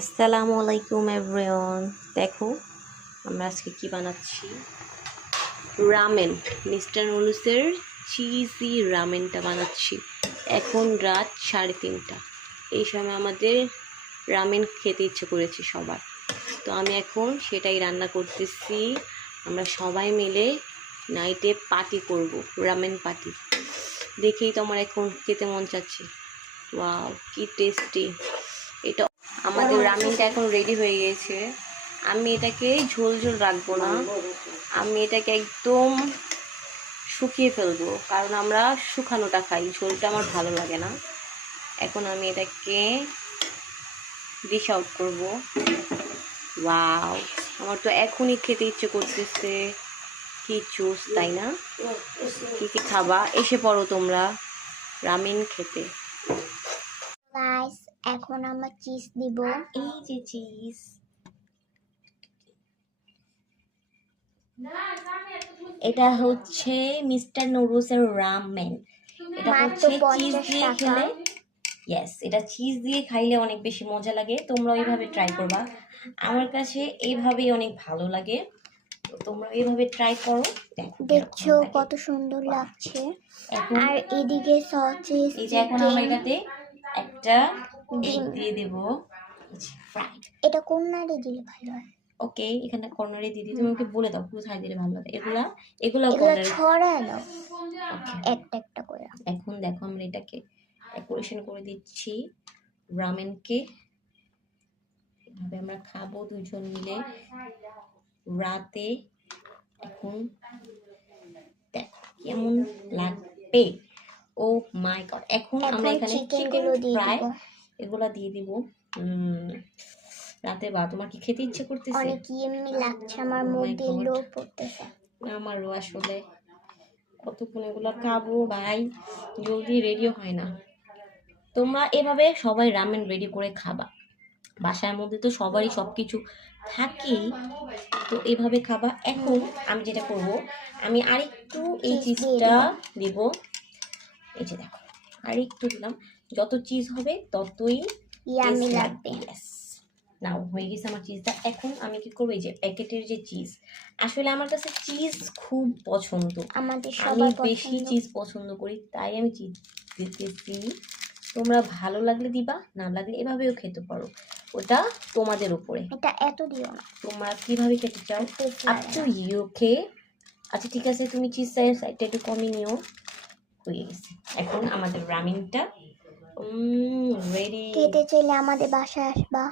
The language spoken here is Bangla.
আসসালামু আলাইকুম এভরিওয়ান। দেখো আমরা আজকে কি বানাচ্ছি, রামেন। মিস্টার নুডলসের চিজি রামেনটা বানাচ্ছি। এখন রাত 3:30। এই সময় আমাদের রামেন খেতে ইচ্ছে করেছে সবার, তো আমি এখন সেটাই রান্না করতেছি। আমরা সবাই মিলে নাইটে পার্টি করব, রামেন পার্টি। দেখেই তো আমার এখন খেতে মন চাচ্ছে। ওয়াও, কি টেস্টি! এটা আমাদের রামেনটা এখন রেডি হয়ে গেছে। আমি এটাকে ঝোল ঝোল রাখবো না, আমি এটাকে একদম শুকিয়ে ফেলবো, কারণ আমরা শুকানোটা খাই, ঝোলটা আমার ভালো লাগে না। এখন আমি এটাকে ডিশ আউট করবো। ওয়াও, আমার তো এখনই খেতে ইচ্ছে করতেছে। কি জুস, তাই না? কি কি খাবা? এসে পড়ো তোমরা রামেন খেতে। গাইস, এখন আমরা চিজ দিব। এই যে চিজ, এটা হচ্ছে মিস্টার নুডলসের রামেন। এটা মাত্র হচ্ছে চিজ 50 দিয়ে টাকা। খেলে, ইয়েস, এটা চিজ দিয়ে খাইলে অনেক বেশি মজা লাগে। তোমরা ওইভাবে ট্রাই করবা, আমার কাছে এইভাবেই অনেক ভালো লাগে। তো তোমরা এইভাবে ট্রাই করো, দেখো দেখছো কত সুন্দর লাগছে। এখন আর এদিকে সসেস, এই যে এখন আমরা চিকেন, এটাতে একটা এগ ডিম। দিয়ে দেব, ফ্রাইড। এটা কোন নাড়ে দিলে ভালো হয়? ওকে, এখানে কর্নারে দিয়ে দিই। তুমি আমাকে বলে দাও কোথায় দিলে ভালো লাগে। এগুলা এগুলা এগুলো কর্নারে। ছড়ায় দাও ওকে, একটা একটা করে। এখন দেখো আমরা এটাকে ডেকোরেশন করে দিচ্ছি রামেনকে। এভাবে আমরা খাবো দুজন মিলে রাতে। এখন দেখো কেমন লাগবে। ও মাই গড! এখন আমরা এখানে চিকেন গুলো দিয়ে ফ্রাই দিব। এগুলা দিয়ে দিব। রাতে বা তোমার কি খেতে ইচ্ছে করতেছে? অনেক এমনি লাগছে, আমার Oh my মধ্যে God! লো পড়তেছে। আমারও আসলে কতক্ষণ এগুলো খাবো ভাই, জলদি রেডিও হয় না। তোমরা এভাবে সবাই রামেন রেডি করে খাবা, বাসার মধ্যে তো সবারই সবকিছু থাকেই, তো এভাবে খাবা। এখন আমি যেটা করব, আমি আরেকটু এই চিজ দিয়ে চিজটা দিব। দিব। এই যে দেখো, আরেকটু দিলাম। যত চিজ হবে ততই ইয়ামি টেস্ট লাগবে। ইয়েস, নাও হয়ে গেছে আমার চিজটা। এখন আমি কি করবো, এই যে প্যাকেটের যে চিজ, আসলে আমার কাছে চিজ খুব পছন্দ, আমাদের আমি সবার বেশি পছন্দ। চিজ পছন্দ করি, তাই আমি চিজ দিতেছি। তোমরা ভালো লাগলে দিবা, না লাগলে এভাবেও খেতে পারো, ওটা তোমাদের উপরে। এটা এত দিও না, তোমরা কিভাবে খেতে চাও, টেস্ট আপ লাগে টু না। ইউ। ওকে, আচ্ছা ঠিক আছে, তুমি চিজ সাইডটা একটু কমিয়ে নিও। হয়ে গেছে, এখন আমাদের রামেনটা রেডি। খেতে চাইলে আমাদের বাসায় আসবা।